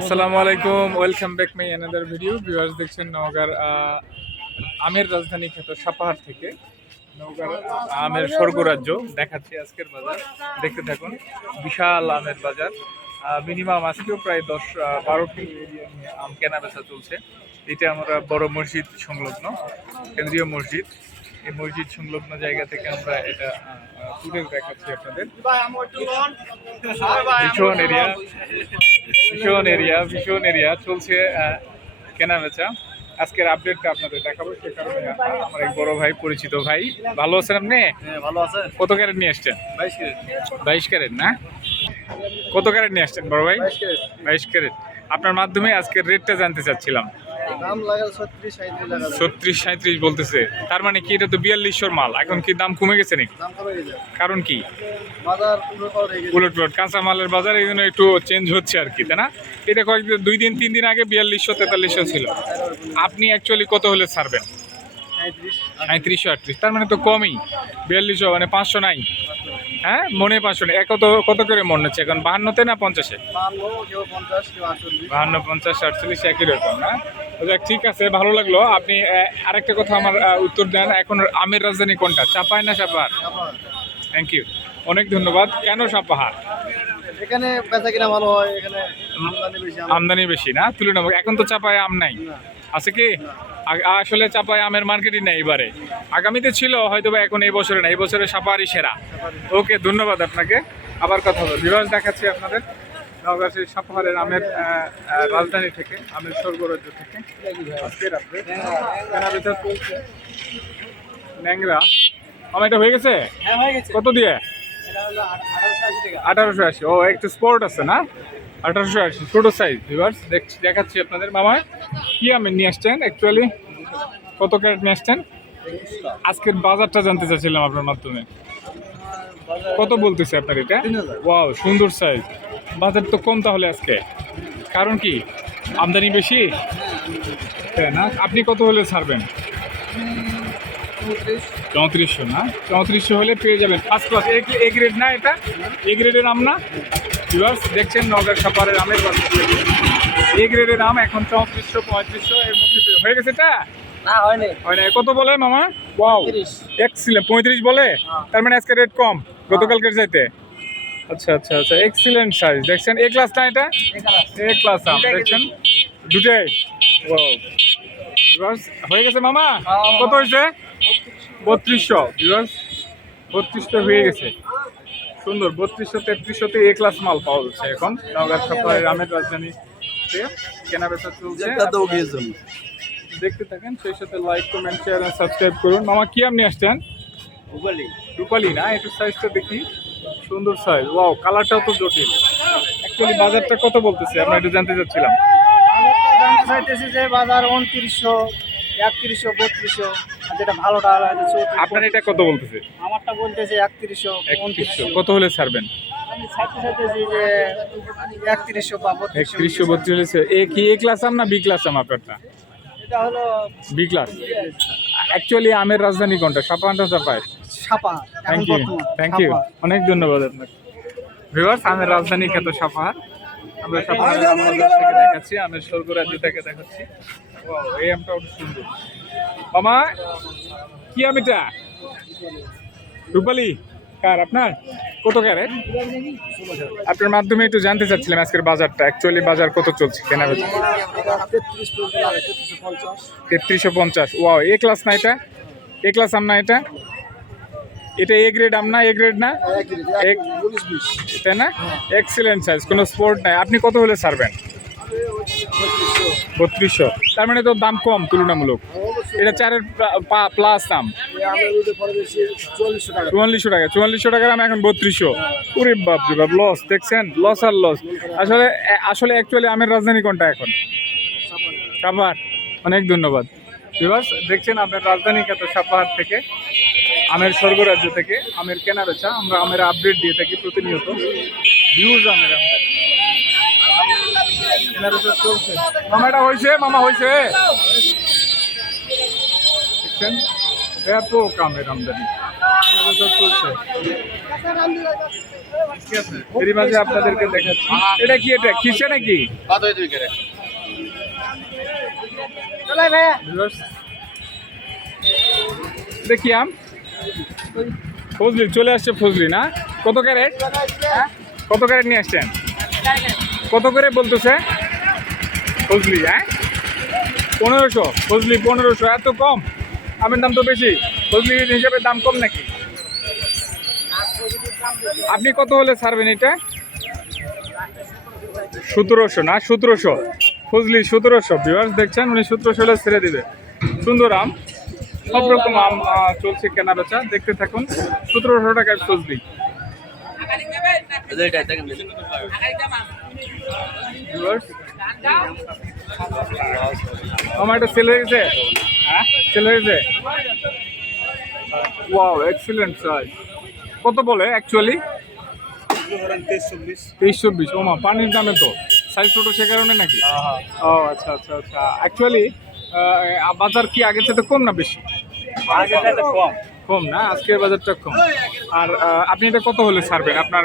আসসালামু আলাইকুম, welcome back my another video. Viewers দেখছেন নওগাঁর আমের রাজধানী খ্যাত সাপাহার থেকে নওগাঁর আমের স্বর্গরাজ্য দেখাচ্ছি আজকের বাজার। দেখতে থাকুন, বিশাল আমের বাজার। মিনিমাম আজকেও প্রায় 10-12টি এরিয়া নিয়ে আম কেনা বেচা চলছে। এটা আমরা বড় মসজিদ সংলগ্ন কেন্দ্রীয় মসজিদ। এই মসজিদ সংলগ্ন জায়গা থেকে আমরা এটা ফুটেজ দেখাচ্ছি আপনাদের। ভীষণ এরিয়া চলছে কেনা বেচা। আজকের আপডেটটা আপনাদের দেখাবো, সে কারণে আমার এক বড় ভাই, পরিচিত ভাই। ভালো আছেন আপনি? ভালো আছে। কত ক্যারেট নিয়ে আসছেন? 22 ক্যারেট না? কত ক্যারেট নিয়ে আসছেন বড় ভাই? 22 ক্যারেট। আপনার মাধ্যমে আজকের রেটটা জানতে চাচ্ছিলাম। দাম লাগা 36-37 লাগা। 36-37 বলতেছে, তার মানে কি এটা তো 4200 মাল, এখন কি দাম কমে গেছে নাকি? দাম কমে গেছে। কারণ কি? বাজার উলটপালট হয়ে গেছে। উলটপালট কাঁচা মালের বাজার, এই জন্য একটু চেঞ্জ হচ্ছে আর কি, তাই না? এটা কয়েকদিন 2-3 দিন আগে 4200-4300 ছিল। আপনি অ্যাকচুয়ালি কত হলে ছাড়বেন? 37-38। তার মানে তো কমই। 4200 মানে 500 নাই। হ্যাঁ, মনে 500 নেই। কত করে মনে হচ্ছে এখন? 52-তে না 50-এ? 52, 50, 48 একই রকম না? ঠিক আছে, ভালো লাগলো। আপনি আরেকটা কথা আমার উত্তর দেন, এখন আমের রাজধানী কোনটা, চাপাই না সাপাহার? থ্যাংক ইউ, অনেক ধন্যবাদ। কেন সাপাহার? এখানে বেচা কিনা ভালো হয়, এখানে আমদানি বেশি না তুলনামূলক? এখন তো চাপায় আম নাই, আছে কি? আসলে চাপায় আমের মার্কেটই নেই এবারে। আগামীতে ছিল হয়তো বা, এখন এই বছরে না। এই বছরে সাপাহারই সেরা। ওকে, ধন্যবাদ আপনাকে। আবার কথা বলবো। বিভাগ দেখাচ্ছি আপনাদের নওগাঁ সেই সাপাহারের আমের রাজধানী থেকে, আমের স্বর্গরাজ্য থেকে আজকের আপডেট। কেনাবেচা চলছে। ন্যাংরা আমার এটা হয়ে গেছে? কত দিয়ে? 1880। ও, একটু স্পোর্ট আছে না? 1880 ছোট সাইজ। ভিউয়ার্স দেখাচ্ছি আপনাদের। মামা কি আমের নিয়ে আসছেন অ্যাকচুয়ালি? কত ক্যারেট নিয়ে আসছেন? আজকের বাজারটা জানতে চাচ্ছিলাম আপনার মাধ্যমে। কত বলতেছে আপনার এটা? ওয়াও, সুন্দর সাইজ। বাজার তো কম তাহলে আজকে, কারণ কি? আমদানি বেশি, তাই না? আপনি কত হলে ছাড়বেন? 3400 না? 3400 হলে পেয়ে যাবেন ফার্স্ট ক্লাস। এ গ্রেড না এটা? এ গ্রেডের আম না? ভিউয়ার্স দেখছেন নওগাঁ সাপাহারের আমের বাজার থেকে। এ গ্রেডের আম এখন 3400-3500 এর মধ্যে হয়ে গেছে। এটা না হয়নি। কত বলে মামা? Wow, excellent. 35 বলে? তার মানে আজকে রেট কম গতকালকের চাইতে। আচ্ছা, এক্সিলেন্ট সাইজ। দেখছেন এ ক্লাস না এটা? এ ক্লাস আম দেখছেন দুটাই। ওয়াও, ভিউয়ার্স হয়ে গেছে মামা। কত হয়েছে? 3200। ভিউয়ার্স 3200 হয়ে গেছে। সুন্দর। 3200-3300-তে এ ক্লাস মাল পাওয়া যাচ্ছে এখন নওগাঁ সাপাহারের আমের রাজধানী কেনা বেচা চলছে। দেখতে থাকেন, সেই সাথে লাইক, কমেন্ট, শেয়ার আর সাবস্ক্রাইব করুন। মামা কি আপনি আসছেন? রূপালি না? একটু সাইজটা দেখি, সুন্দর সাইজ। ওয়াও, কালারটাও তো জটিল। অ্যাকচুয়ালি বাজারটা কত বলতেছে আমরা একটু জানতে চাচ্ছিলাম। চাইতেছি যে বাজার 2900, 3100, 3200, আর যেটা ভালোটা আপনার এটা কত বলতেছে? আমারটা বলতেছে 3100, 3100। কত হলে ছাড়বেন? আমি চাইতেছি যে 3100 বা 3100, 3200। এ কি এ ক্লাস আম না বি ক্লাস আম আপনারটা? এটা হলো বি ক্লাস। অ্যাকচুয়ালি আমের রাজধানী কোনটা, সাপাহার না চাপায়? সাপাহার। থ্যাংক ইউ, অনেক ধন্যবাদ আপনাকে। ভিউয়ার্স আমের রাজধানী খ্যাত সাপাহার, আমরা সাপাহারের আম বাজার থেকে দেখাচ্ছি, আমের স্বর্গরাজ্য থেকে দেখাচ্ছি। ওয়াও, এই আমটা অনেক সুন্দর। মামা কি আম এটা? রূপালি। কার আপনার? কত ক্যারেট? আপনার মাধ্যমে একটু জানতে চাচ্ছিলাম আজকের বাজারটা, অ্যাকচুয়ালি বাজার কত চলছে কেনা বেচা? 3350। ওয়াও, এ ক্লাস না এটা? এ ক্লাস আম না এটা? এটা এ গ্রেড আম না? এ গ্রেড না? তাই না? এক্সিলেন্ট সাইজ, কোনো স্পোর্ট নাই। আপনি কত হলে ছাড়বেন? 3200। তার মানে তো দাম কম তুলনামূলক। এটা 4-এর প্লাস দাম। 4400 টাকা। 4400 টাকার দাম এখন 3200। ওরে বাপ রে বাপ, লস। দেখছেন, লস আর লস। আসলে অ্যাকচুয়ালি আমের রাজধানী কোনটা এখন? সাপাহার। অনেক ধন্যবাদ। ভিউয়ার্স দেখছেন আপনার রাজধানী খ্যাত সাপাহার থেকে, আমের স্বর্গরাজ্য থেকে আমের কেনা বেচা। আমরা আমের আপডেট দিয়ে থাকি প্রতিনিয়ত। ভিউজ আমের কেনা বেচা চলছে। মামা এটা হয়েছে? মামা হয়েছে? দেখছেন ব্যাপক আমের আমদানি। কেনাবেচা চলছে। এরই মাঝে আপনাদেরকে দেখাচ্ছি, এটা কি, এটা খিসে নাকি? Viewers, দেখি আম ফজলি চলে আসছে, ফজলি না? কত ক্যারেট? কত ক্যারেট নিয়ে আসছেন? কত করে বলতেছে ফজলি? হ্যাঁ 1500। ফজলি 1500, এত কম? আমের দাম তো বেশি, ফজলি হিসেবে দাম কম নাকি? আপনি কত হলে ছাড়বেন এটা? 1700 না? 1700 ফজলি, 1700। ভিউয়ার্স দেখছেন, উনি 1700 হলে ছেড়ে দিবে। সুন্দর আম, সব রকম আম চলছে কেনা বেচা, দেখতে থাকুন। 1700 টাকায় ফজলি। Viewers, আমার এটা সেল হয়ে গেছে। হ্যাঁ সেল হয়ে গেছে। Wow, excellent size. কত বলে অ্যাকচুয়ালি? 23-24। ও মা, পানির দামে তো সাইজ ছোট, সে কারণে নাকি? ও আচ্ছা আচ্ছা আচ্ছা। অ্যাকচুয়ালি বাজার কি আগের সাথে কম না বেশি? কম না, আজকের বাজারটা কম। আর আপনি এটা কত হলে ছাড়বেন? আপনার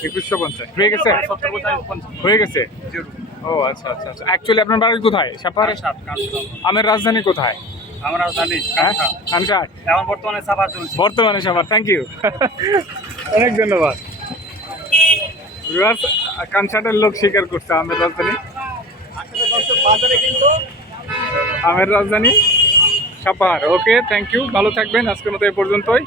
2150 হয়ে গেছে? হয়ে গেছে। ও আচ্ছা আচ্ছা আচ্ছা। অ্যাকচুয়ালি আপনার বাড়ি কোথায়? সাপাহারে? আমের রাজধানী কোথায়? আমরা জানি হ্যাঁ কানসাট। এখন বর্তমানে সাফার চলছে। বর্তমানে সাপাহার। থ্যাংক ইউ, অনেক ধন্যবাদ। ভিউয়ার্স, কানসাটের লোক স্বীকার করছে আমের রাজধানী। বাজারে কিন্তু আমের রাজধানী সাপাহার। ওকে, থ্যাংক ইউ, ভালো থাকবেন। আজকের মতো এ পর্যন্তই।